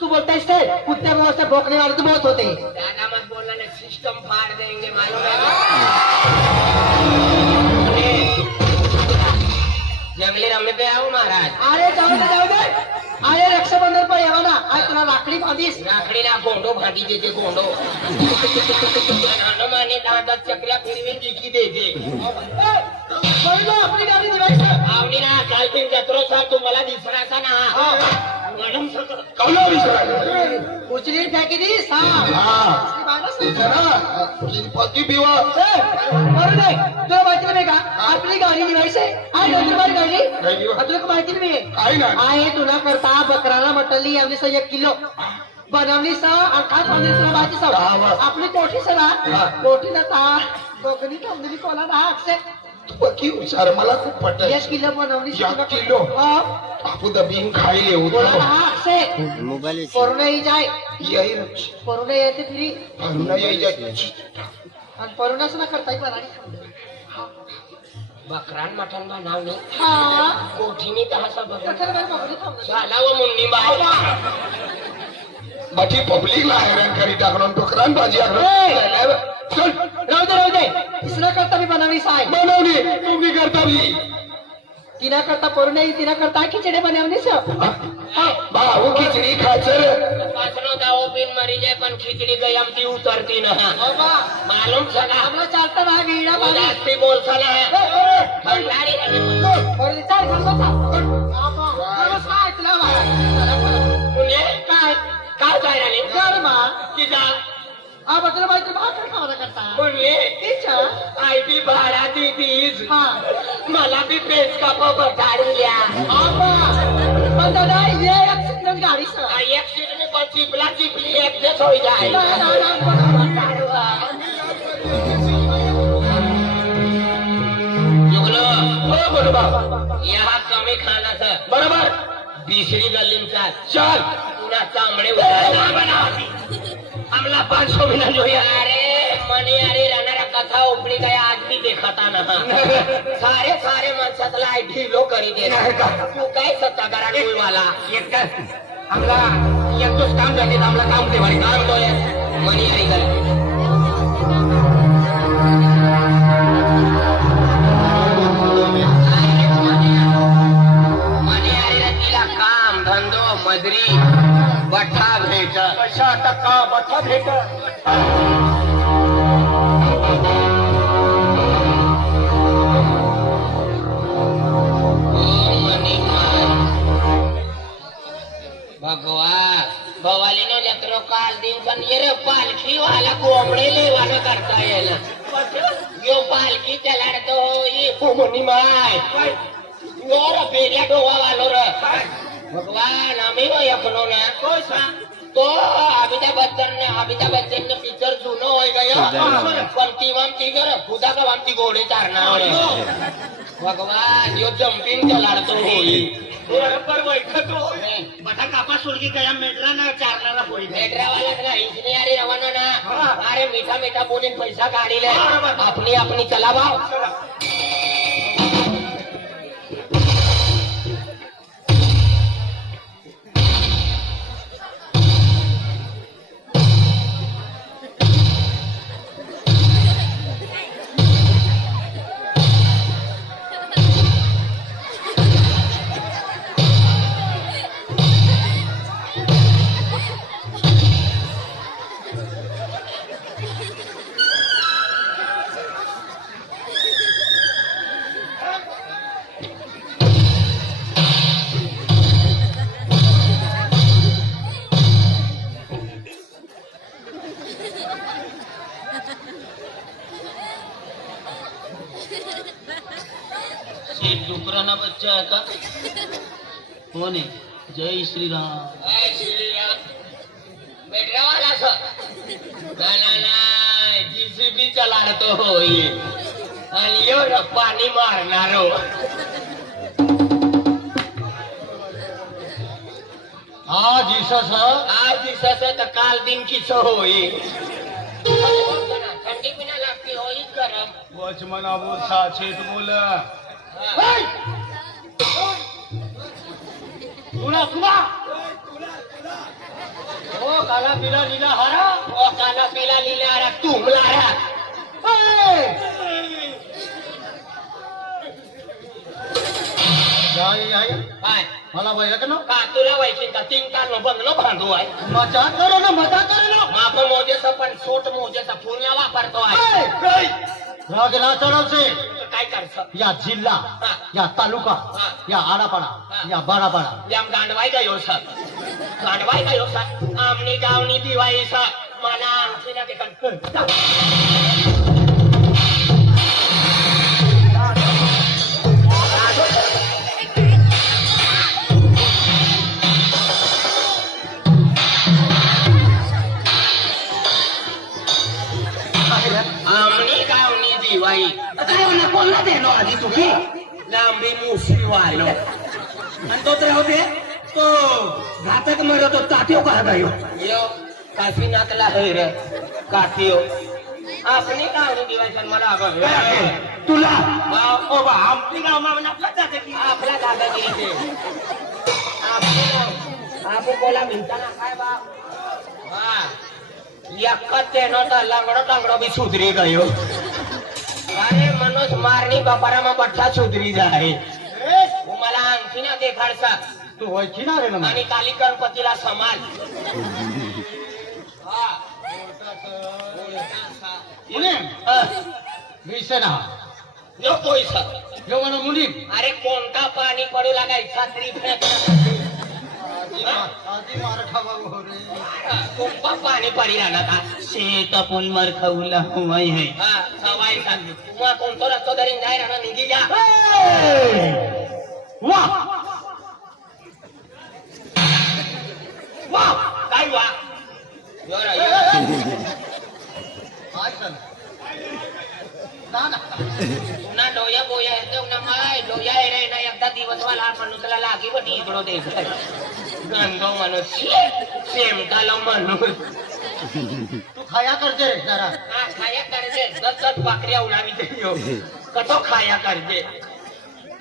तू बोलता है इससे कुत्ते मुंह से भौंकने वाले तो बहुत होते हैं। ज्यादा मत बोलना ना, सिस्टम फाड़ देंगे मालूम है ना। जंगली रमने पे आओ महाराज। अरे जाऊ दे जाऊ दे, अरे रक्षाबंधन पर येवा ना, आज तुला राखडी बांधीस। राखडीला गोंडो भांडी देते गोंडो हनुमाने दांडात चक्र्या फिरवीन जिंकी देते। पहिलं आपली गाडी निघायचं आवडी ना काल तीन जत्रो साहेब तुम्हाला दिसराचा ना मॅडम कौला विसरायला उचली फेकी दी सा पती पिवा बरं नाही तुला माहिती नाही का आपली गाडी निघायची आहे नंदुरबार गाडी तुला माहिती नाही काय ना आहे तुला करता बकराला मटली यावली 1 किलो बनवली सा अर्थात बनवली तुला माहिती सा आपली कोठी सरा कोठी जाता बकरी ठेवलेली कोला ना अक्षय पकी हुशार मला खूप पटत 1 किलो बनवली 1 किलो आपू दबीन खायले बोला होतो ना अक्षय मोबाईल कोरोना ही जाय यही रक्ष कोरोना येते फिरी अन्ना यही जाय आणि कोरोनाच ना करता येईल बकरान मटन बनावणी हा कोठीनी तहासा बघ कचरा बाई बकरी थांबली झाला व मुन्नी बाई बाकी पब्लिकला हैराण करी टाकणं टोकरान भाजी चल राहू दे इसना करता मी बनवली साय बनवली तुम्ही करता भी तिना करता कोरोना ही तिना करता खिचडी बनवली स भाऊ खिचडी खाचर पासनो दाओ बिन मरी जाए पण खिचडी गयम ती उतरती ना बाबा मालूम चला आपला चालता ना गिळा बाबा जास्ती बोलता ना भंडारी और चाल घेऊन बसा बाबा काय तुला मुने काय काय काय राहिले कर मा किजा आ बदल बाई तू भाकर खावला करता मुने इच्छा आई बी भाडा दीदीज हा मला बी पेच का बटाडल्या बाबा पण दादा ये एक्सिडेंट गाडी स एक सीट में पर चिपला चिपली एक जैस हो जाए जुगलो हो बोलो बाबा यहाँ कमी खाना था बरोबर 20री गली में था चल पूरा चामड़े बना हमला 500 मिनट जो अरे मनी अरे राणा कथा उपडी काय आज भी देखता ना सारे माणसातला आई ढिलो करी दे तू काय सत्ता करा कोई वाला एक हमला एक तो काम जाते हमला काम ते भारी काम तो मनी अरे गली काम धंदो मजरी बठा भेट 5% बठा भेट भगवान भवालीनो जत्रो काल दिन पण ये रे पालखी वाला कोंबडे लेवानो करता येईल यो पालखी चलाडतो ये कोमनी माय यो रे पेरिया डोवा वालो रे भगवान आम्ही हो अपनो ना तो अमिताभ बच्चन ने पिक्चर जुनो हो गया पंक्ति वंक्ति कर खुदा का वंक्ति घोड़े चारना भगवान यो जंपिंग चलाडतो होई बरोबर बैठक हो बटा कापा सुरगी गया मेट्रा ना चारणारा होई मेट्रा वाला ना इंजिनियर रवाना ना अरे मीठा मीठा बोलीन पैसा काढी ले अपनी चलावा डुकराना बच्चा है का कौन है? जय श्री राम मेट्रा वाला ना जीसीबी चलाडतो होई आणि यो पाणी मारणारो आज दिसस तर काल दिन किस होई ठंडी पिना लागती होई गरम वचमना बोल साचेत बोल तुला काला पिला नीला हरा ओ काला पिला लिहिला हरा तुमला हरा काय मला बैल का ना का तुला व्हायची का तीन काल बंगलो बांधू आहे मजा करो ना मजा करो ना माप मोजेचा पण सोट मोजेचा फुलला वापरतो आहे रागला चढवचे काय करतं या जिल्हा हा. या तालुका हा. या आडापाडा हा. या बाडापाडा याम गांडवाय का यो सर गांडवाय का यो सर आमनी गावनी दिवाळी सर मला आमची ना ते आमनी गावनी दिवाळी मला कोणला देणो आधी तुम्ही लांबी मुसळी वालो आणि तो तर होते तो घातक मरत तो तात्यो का गायो यो काशी नाकला हैर काठियो आपली गावनी दिवाळी मला अगं तुला ओ बा आमची गाव म्हणून आपला आपला दादागिरी आपण बोला म्हणताना काय बा हा एकच तेनो तर लंगडो टंगडो भी सुधरी गयो अरे मनोज मारनी बापारामा बठ्ठा सुधरी जाय मला आणखी ना देखाडसा तू व्हायची ना रे ना आणि काली गणपतीला समान हा मुनी विषय ना यो पैसा यो म्हणा मुनी अरे कोणता पाणी पडू लागायचा तरी आधी मराठा बाबू हो रे कोणता पाणी पडी राहणार का शेत आपण मार खाऊला हुमाई है हा सवाई सांग तुम्हा कोणतो रस्तो धरीन जाय राहणार निघी जा वाह वा काय वा पुन्हा डोया बोया येतो ना माय डोया येणे ना एकदा दिवस वाला मनुष्याला लागी बटी इकडो द्यायचं गंधो मनुष्य शेमटालो म्हणून तू खाया करते रे जरा हा खाया करते दत्त पाकड्या उडावी देयो कतो खाया करते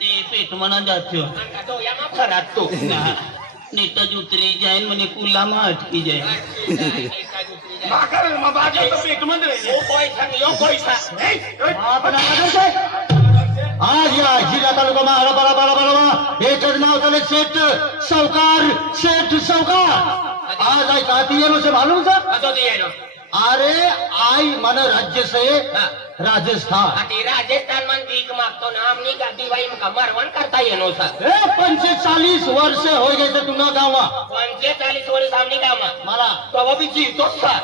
ते पेट म्हणा जातो आणि कतो या मा फरात तो नेता उतरी जाए मने कुला में अटकी जाए आज या जिल्हा तालुका में हरा बड़ा बड़ा बड़ा एक नाव चले सेठ सावकार आज आई कहती है मुझे मालूम था अरे आई मन राज्य से राजस्थान राजस्थान मन भीक मागतो ना आमनी गादी बाई मरवण करता येनो सर 45 वर्ष हो गए थे तुम गाँव 45 वर्ष आमनी गाव मला तो भी जीवतो सर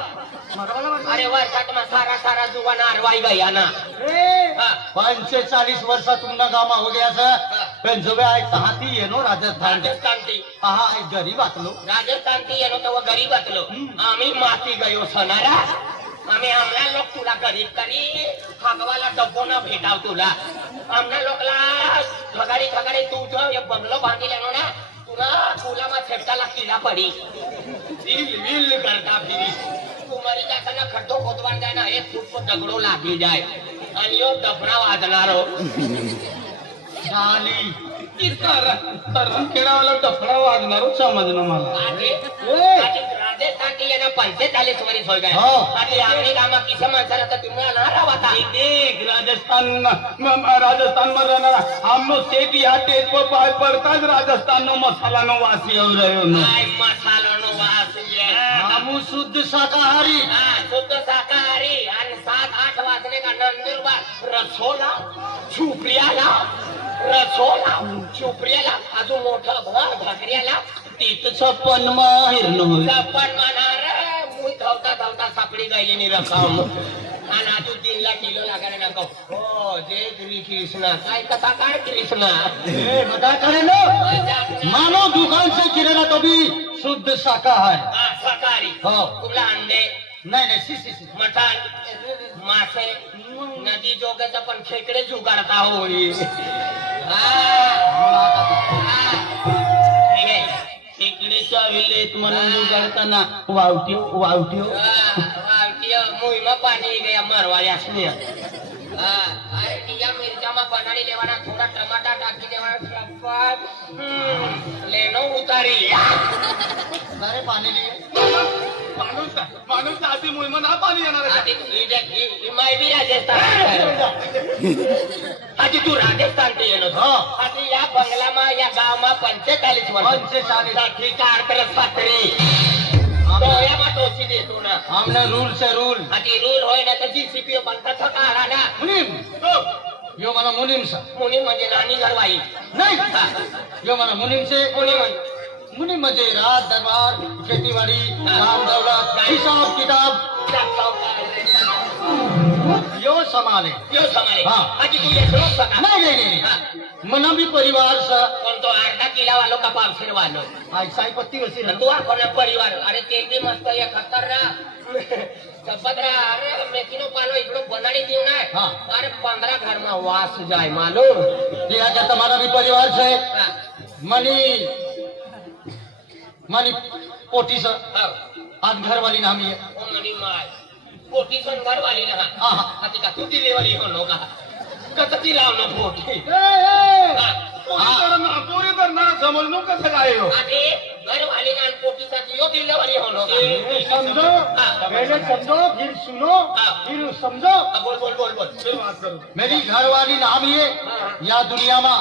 अरे वर्षात मग सारा सारा जुवा नारवाई गया ना 45 वर्ष तुमना गाँव हो गया सर पण जो आई कहाँ थी ये नो राजस्थान राजस्थानची हाँ एक गरीब आतलो राजस्थानची येनो तो गरीब असलो आम्ही माती गयो सणारा आम्ही आमला लोक तुला गरीब करी भागवाला डब्बो न भेटाव तुला आमना लोकला ठगाडी ठगाडी तुझं बंगलो बांधिलेलो ना तुला तुला छेपटाला किडा पडी विल करता फिरी तुम्हारी जाताना खड्डो खोदवान जाय ना एक फूट पर दगडो लागी जाय आणि यो दफना वाजणारो झाली खेळावाला डफडा वाजणार समजणं मला राजस्थानची येणं 45 वर्ष हो गए हो. आणि आम्ही कामा किती माणसाला तर तुम्ही ना राहता देख राजस्थान में रहना हम लोग सेठ या टेज पर पाय पड़ता राजस्थान नो मसाला नो वासी हो रहे हो काय मसाला नो वास ये हम शुद्ध शाकाहारी हा शुद्ध शाकाहारी आणि 7-8 वाजले का नंदुरबार रसोला छुपरियाला रसोला छुपरियाला अजून मोठा भर भाकऱ्याला तिथं छप्पन माहेर न पण म्हणणार मुई धावता धावता सापडी गायली नि रकाम आणि अजून 3 लाख किलो लागायला नको हो जय श्री कृष्ण काय कथा काय कृष्ण बता करे लो मानो दुकान से किराना तो भी शुद्ध शाकाहार हा शाकाहारी हो. तुला अंडे नाही सी मटण मासे नदी जोगाचा पण खेकडे जुगाडता होई खेकडेच्या विलेत म्हणून जुगाडताना वावट्यो मोहिमा पाणी गया मरवा यासने अरे टिया मिरचा में बनानी लेवाना थोड़ा टमाटर टाकी देवाना लेनो उतारी पाणी लिए माणूस आधी मुळमन हा पाणी येणार आहे. आधी माय बी राजस्थान आधी तू राजस्थान ते येलो आधी या बंगलामा या गावमा 45 वर्ष 45 ठीक अर्धरस पात्री डोळ्यामा टोची देतो ना आमने रूल से रूल आधी रूल होय ना तर जीसीपी बनता थका आला ना मुनीम यो मला मुनीम सा मुनी म्हणजे नानी घरवाई नहीं यो मला मुनीम से मुनी म्हणजे मुनीम म्हणजे राज दरबार खेतीबाड़ी काम दौलत हिसाब किताब यो संभाले यो समारे हाँ. आधी तू येतो सका नहीं मना भी परिवार सा पण तो अर्धा किला वालो का पावशीर वालो ऐसा ही पत्ती वसी तू कोणा परिवार अरे ते बी मस्त ये खतरनाक सपदरा अरे मेकिनो पालो इकडो बनाडी देऊ ना हाँ. अरे 15 घर में वास जाय मालूम ये आजा तुम्हारा भी परिवार से मनी मनी पोटी सा आज घर वाली नाम है ओ मनी माय पोटी सन घर वाली ना हाँ, हाँ. हाती का तू डिलिव्हरी होनो का कतती लावनो पोटी पोरी तर ना समजणं कसं काय हो आधी घर वाली ना पोटी साठी यो डिलिव्हरी होनो का समझो पहले समझो फिर सुनो फिर समझो बोल बोल बोल बोल फिर बात करो मेरी घरवाली नाम ये या दुनिया में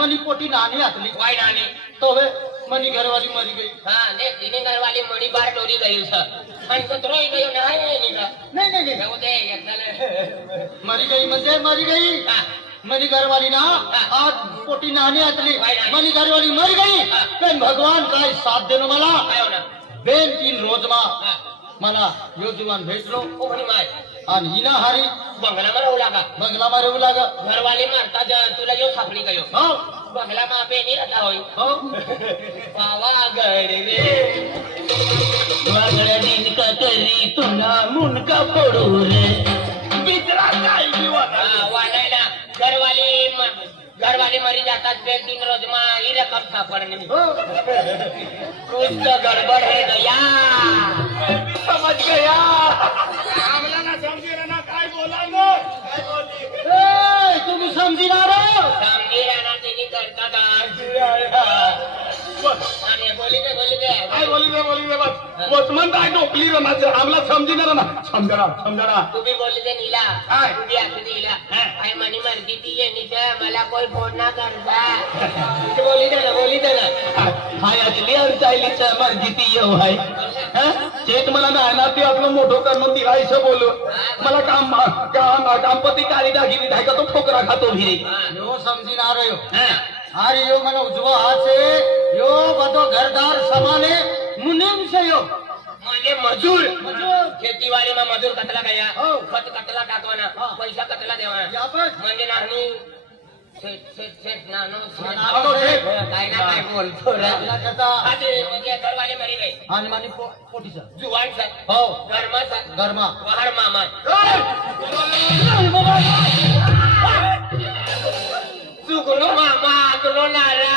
मनी पोटी नानी आतली वाई नानी तो वे मनी घरवाली मरी गई हाँ ने तिने घर वाली मणी बार डोरी गई सर आणि कतरोई गयो नाही नाही का नहीं नहीं नहीं जाऊ दे एकदाले मरी गई म्हणजे मरी गई हा मनी घरवाली ना आज पोटी नानी आतली मनी घरवाली मरी गई पण भगवान काय साथ देनो मला काय होणार बेन 3 रोज मा हा मला यो जुवान भेटलो कोणी माय आणि हिना हारी बंगला में रहू लागा बंगला मारे लागा घरवाली मारता तुला यो सापडी गयो हो बंगला में पे नहीं रहता होई हो बावा गड रे वागडीन का तरी तुला मुनका पडू रे बिचरा काय जीवन वालायला घरवाली मरी जातात बेन 3 रोज मा ही रकम सापडणे कुछ तो गड़बड़ है गया समझ गया आमला ना समझे ना काय बोलालो तुम्ही समजिनार समझी रहना तेनी करता आणि बोली दे काय बोली रे बस वचमन काय डोकली रे माझं आमला समजिनार ना समजना तुम्ही बोली दे नीला काय? तुम्ही असं नीला काय म्हणी मर्जी ती ये नीचा मला कोई फोन ना करता बोली दे ना हाय असली अडचायलीच मर्जी ती येऊ हाय चेत मला नायना ते आपलं मोठं करणं तिरायचं बोलू मला कामपती काळी दागिनी धाय का तो ठोकरा खातो भिरे यो समजिनार यो अरे यो मला उजवा हात से यो बदो घरदार समाने मुनीम से यो म्हणजे मजूर खेतीवाडी में मजूर कतला गया खत कतला टाकवाना पैसा कतला देवाना म्हणजे नानी सेठ नानो काय ना काय बोलतो रे आधी म्हणजे घरवाले मरी गई आणि मानी पोटीचा जुवान सा हो गरमा सा गरमा वहार मामा चुकलो मामा आगलो नारा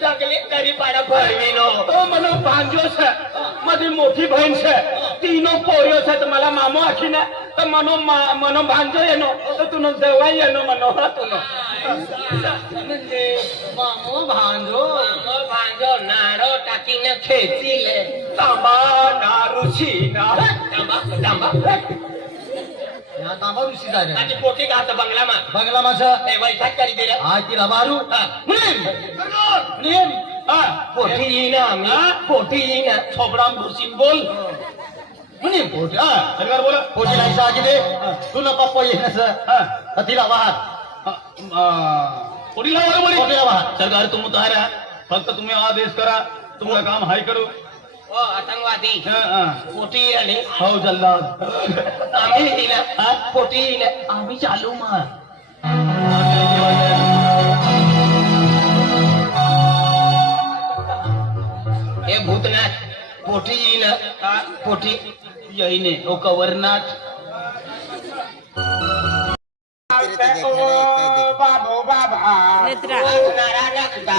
सगळी तरी पाडा भरविनो मनो भांजो से माझी मोठी बहीण से तीनों पोरियो से तर मला मामो आखी ना तर मनो भांजो येनो तर तुनो जवाई येनो मनो तुनो म्हणजे मामो भांजो मामा भांजो नारो टाकीने खेचीले तांबा नारुशी ना तांबा या तांबा ऋषी जाय आणि पोटी घात बंगला मा बंगला माझा ए वैशाख करी दे रे आय तिला मारू नेम पोटी येईना आम्ही पोटी येईना छोबडाम घुसीन बोल मुनीम पोटी सरकार बोला पोटी नाही साजी दे तुला पप्पा येणं तिला बाहेर पोटीला बाहेर सरकार तुम उतारा फक्त तुम्ही आदेश करा तुमचं काम हाय करू ओ आतंकवादी पोटी आले हो जल्लाद आम्ही येईना पोटी येईना आम्ही चालू मा हे भूतनाथ पोटी येईना पोटी येईने ओ कवरनाथ बाबो बाबा नारा नागता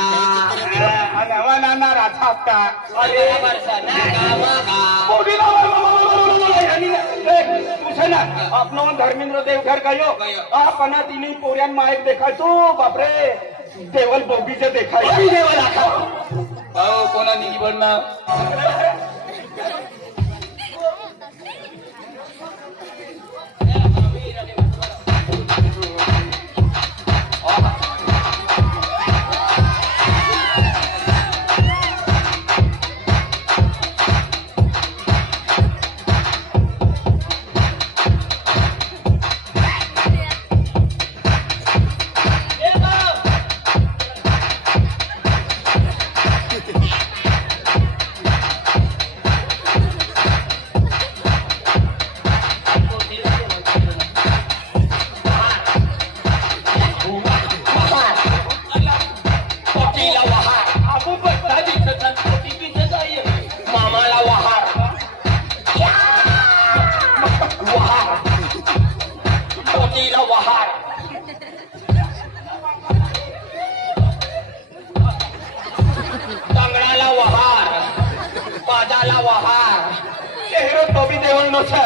नारा छापता अपनो धर्मेंद्र देवघर गयो अपना तिन्ही पोऱ्यान मायक देखायचो बापरे देवल बोबीचे देखाय देवल कोणा निघी बनणार आला वहार चेहरो तो बी देवण नो छ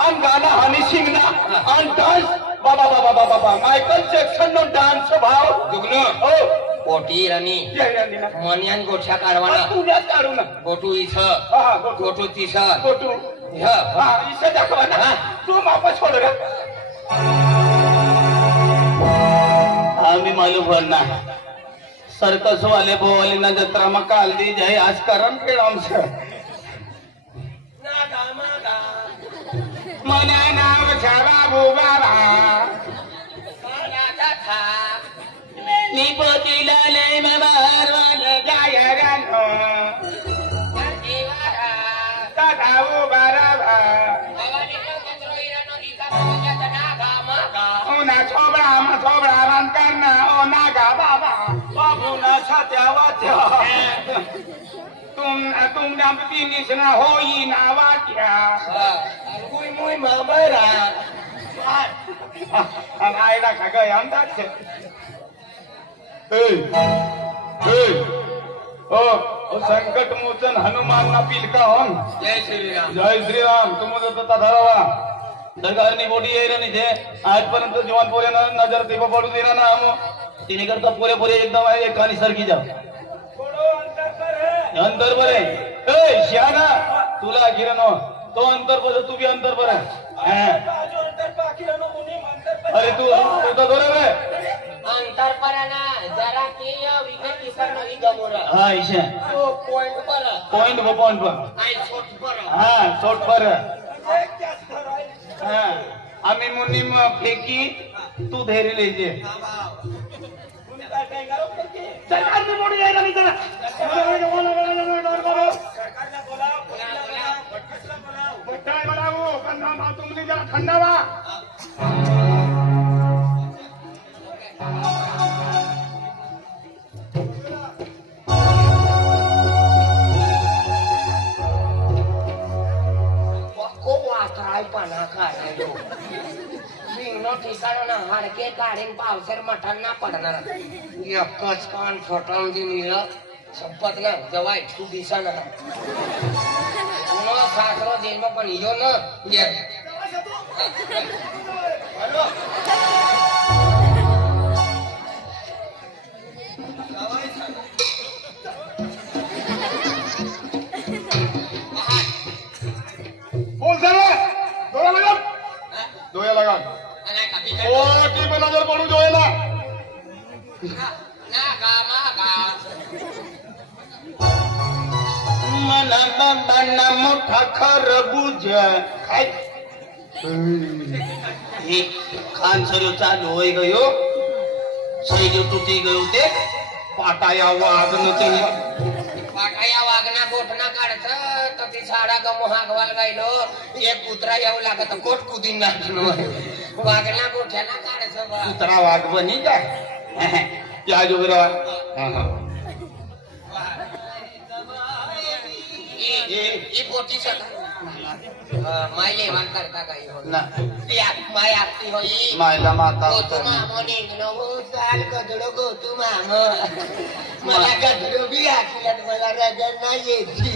आन गाना हनी सिंग ना आन डांस बाबा बाबा बाबा बाबा माइकल जैक्सन नो डांस भाव दुगनो ओ पोटी राणी ये राणी ना मनियान गोठ्या काढवाना तू ना काढू ना गोटू इथं हा गोटू गोटू तिथं गोटू हा हा इसे दाखवा ना तू मापा छोड़ रे आम्ही मालूम भरना सर्कस वाले बोवाले ना जत्रा में काल दी जाए आज कारण के नाम से मना नाम छावा बुबाबा निपोतीला लय मारवान जाय गानो ताऊ बाराबा ओना छोबड़ा मा छोबड़ा मान करना ओ नागा बाबा बाबू ना छत्या वात्या तुम नाम तीनिस ना होई ना वाक्या मुई मुई मामरा हम आयला का गय अंदाज से ओ संकट मोचन हनुमान ना पिलका हम जय श्रीराम जय श्रीराम तुम तो धरावा सरकारनी बोटी येईल नाही ते आजपर्यंत जीवन पोऱ्यानं नजर ते पडू देना ना हम तिने करता पुरे पुरे एकदम आहे एकानी सारखी जा अंतर बरे ए श्याना तुला गिरनो तो अंतर बरे तू भी अंतर बरे अरे तू तो बरोबर आहे अंतर पराना जरा के विकेट किसर नाही गमोरा हा ईशा तो पॉइंट पर पॉइंट पर आई छोट पर हा शॉट पर हा आम्ही मुन्नी फेकी तू धैर्य लीजिए सरकार में मोड़ी जाएगा नहीं जरा तुम नहीं जरा ठंडा वा को वात्राय पाना काढायलो विंगनो ठिकाणा हाडके काढीन पावसर मठांना पडणार एकच कान फटवून दिलं संपत ना जवाय तू दिसाना न सासरो जेल पण यो न ये बोल सर दोया लगा ओ टी पे नजर पड़ू जो है ना मना बाबा मोठा खरबूज खाय हे खान सर चालू होई गयो सैन्य तुटी गयो ते पाटाया वागन ते पाठाया वागना गोठना काढत तर ती झाडा गमो हागवाल गायलो एक कुत्रा येऊ लागत कोट कुदीन लागलो वागना गोठ्याला काढत कुत्रा वाघ बनी काय या जोगरा ही पोटी मायले मान करता काही हो ना माय आपली होई मायला माता गोतू मामो निघलो हो चाल गदडो गोतू मामो मला गदडो बी आखिल्यात मला रगड नाही येती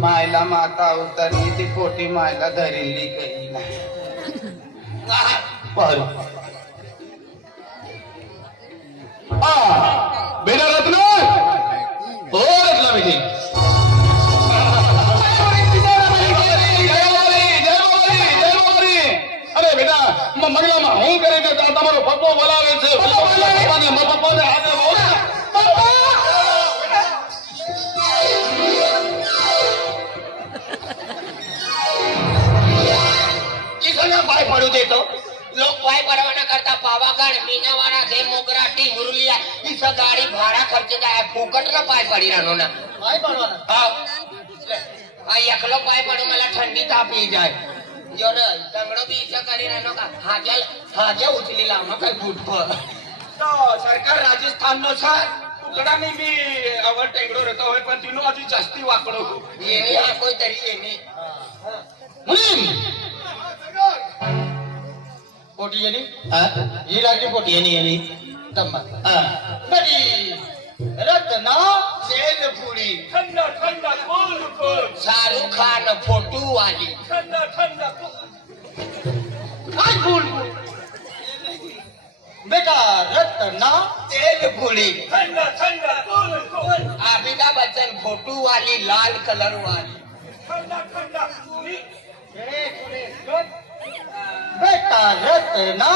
मायला माता उतरली ती पोटी मायला धरली काही नाही बेटा रत्न हो रत्ना बेटी अरे बेटा मगला में हूँ करेगा તમારો પપ્પો બોલાવે છે પપ્પાને પપ્પાને હાથે બોલા किसना पाय पडू देतो लोक पाय पडवाना करता पावागड मीनावाडा दे मोगरा टी मुरलिया इस गाडी भाडा खर्च काय फुकट ना पाय पडी राहणो ना पाय पडवाना हा एकलो पाय पडू मला थंडी ताप येई जाय जो न तंगडो बी इच्छा करी राहणो का हाज्या उचली लावणं काय फुटफळ तो सरकार राजस्थान नो छा टुकड़ा में भी अवर टेंगड़ो रहता है पर तीनों अभी जास्ती वाकड़ो येणे हा कोई तरी येणे पोटी येनी हा ये लागी पोटी येणे येणे तम्मा हा बड़ी रत्ना सेल पुरी ठंडा ठंडा cool cool Shahrukh Khan photo वाली ठंडा ठंडा काय बोल बेटा रत्ना सेल पुरी ठंडा ठंडा cool cool Amitabh Bachchan photo वाली लाल कलर वाली ठंडा ठंडा पूरी बेटा रत्ना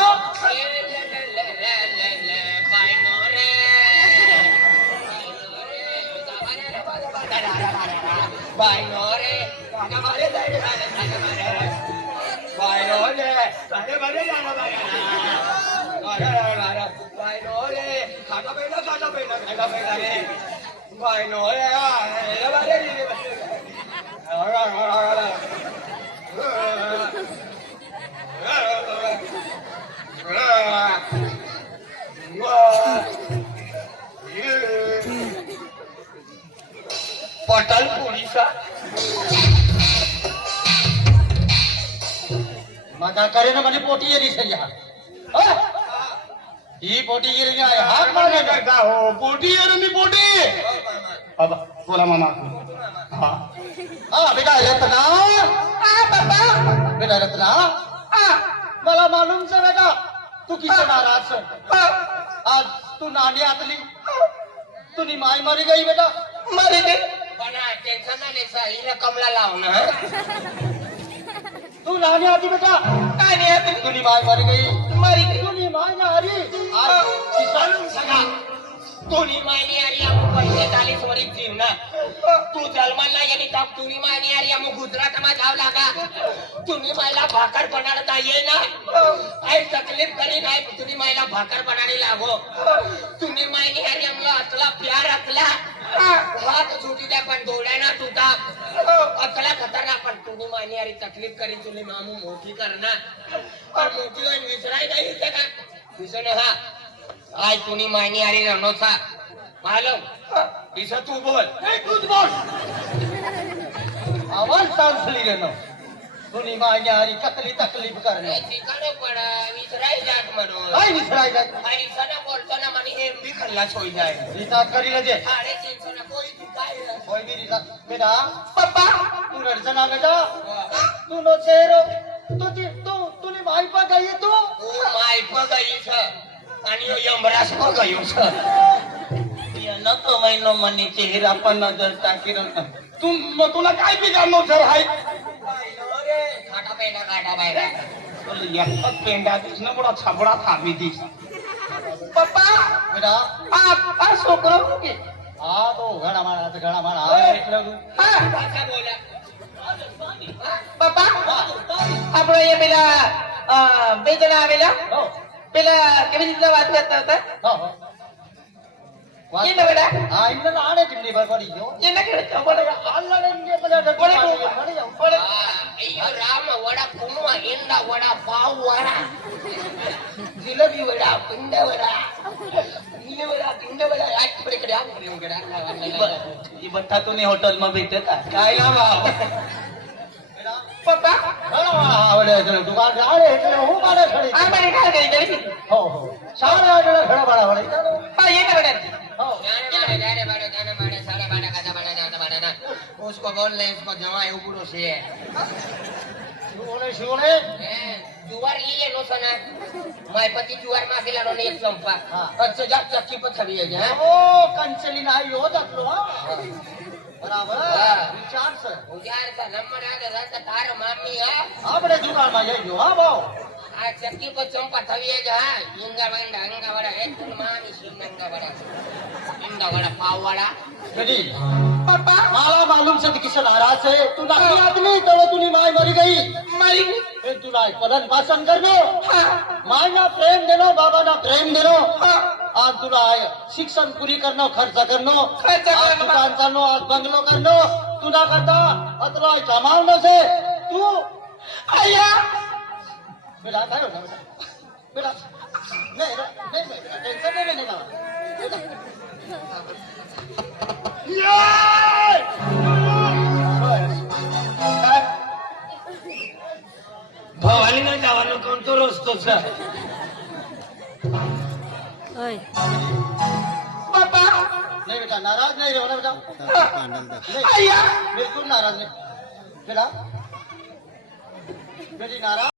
पटल पुरीचा मजा करे ना म्हणे पोटी गेली सह्या ही पोटी गेली आहे हात मारले करता हो पोटी आहे रे मी पोटी बाबा बोला मामा हा हा बेटा रत्ना बेटा रत्ना मला मालूम से बेटा तू किसे नाराज है आज तू नानी आतली तुनी माई मरी गई बेटा मरी गई पण टेन्शन नाही लेसा हिला कमला लाव ना तू नानी आती बेटा नानी आतली तुनी माई मरी गई मरी गई तुनी माई ना हरी आज किसान सगा तुनी मायनी आरी आमु 45 वरीस जीवना तू जन्माला येणी ताप तुनी मायनी आरी आमु गुजरातमा जाव लागा तुनी मायला भाकर बनाडता ये ना आई तकलीफ करी नाही तुनी मायला भाकर बनाडी लागो तुनी मायनी आरी आमला असला प्यार असला हात छुटी द्या पण डोळ्या ना तुटा असला खतरनाक पण तुनी मायनी आरी तकलीफ करी तुनी मामू मोठी करना और मोठी होईन विसराय नाही ते का विसर हा आज तुनी मायनी आरी रणोसा मालूम दिसा तू बोल तूच बोल आवाज सांसली रे ना तुनी माई ना हरी कतली तकलीफ करणे ठिकाणं पडा विसराय जात म्हणून काय विसराय जाय आणि सना बोलताना म्हणे हे मी खल्लास होई जाय रिता करी लजे 350 ना कोई भी काय होय मी रिता बेटा पप्पा तू रडजना बेटा तू नो चेहरो तुनी माई पा गई तू माय पगाईस आणि यो यमराज पगाईस न तो महिनो मनी चेहरा पण नजर टाकी तुला काय बिघाडलो सर हाय खाटा बाहेर एकच पेंडा दिस ना पुढा छाबडा थांबी दिस पप्पा बेटा आ छोकरो के हा तो घडा मारा ऐकलं तू भाषा बोला पप्पा આપણે એ પેલા બે જણા આવેલા हो પેલા કેવી રીતના વાત કરતા હતા हो કેને બેટા હા ઇન્દર આડે ટિંડી પર પડી ગયો એને કે ખબર આલ્લાડે ને બધા કોને પડી જાવ પડે अय्यो राम वडा कुणवा इंडा वडा पाव वडा जिलेबी वडा पिंड वडा नीले वडा पिंड वडा आठ पडकडे आ એ બધા તો ને હોટલ માં ભેટતા काय ना भाव पप्पा घणा आवडे છે દુકાન આડે એટલે હું કાઢે ખડી આ મારી કાલ ગઈ ગઈ हो हो सारे आडे घणा बाड़ा वळे હા એ કરે हो जाने बाड़ा सारे बाड़ा काटा बाड़ा जाता बाड़ा ना उसको बोल ले इसको जमा है ऊपर से शिवणे जुवार लिए नो सना माय पति जुवार मागेला नो एक संपा हा. अच्छा जा चक्की पथरी है जा ओ कंचली नाही हो जातलो हा बराबर हा. विचार सर उजार का नंबर आ जाता तार मामी है આપણે દુકાન માં જઈ ગયો હા ભાવ आ चक्की पर चंपा थवी है जा इंगा वंडा अंगा वडा है तुम मामी सिंगा वडा इंगा वडा पाव वडा कधी पप्पा मला मालूम से किसे नाराज है तू नाही आदमी तो तुनी माय मरी गई મારી फिर तू नाही पदन पासन करनो माय ना प्रेम देनो बाबा ना प्रेम देनो आज तुला शिक्षण पुरी करनो खर्च करनो खर्च आज करनो. दुकान चालनो आज बंगलो करनो तू ना करता अतला जमावनो से तू આયા बेटा काय होता बेटा नाही नाही टेन्शन नाही लेने का ભવાની ના જવાનો કોણ તો રસ્તો છે पप्पा बेटा नाराज नहीं होना बेटा नहीं, आया बिल्कुल नाराज नहीं बेटा बेटी नाराज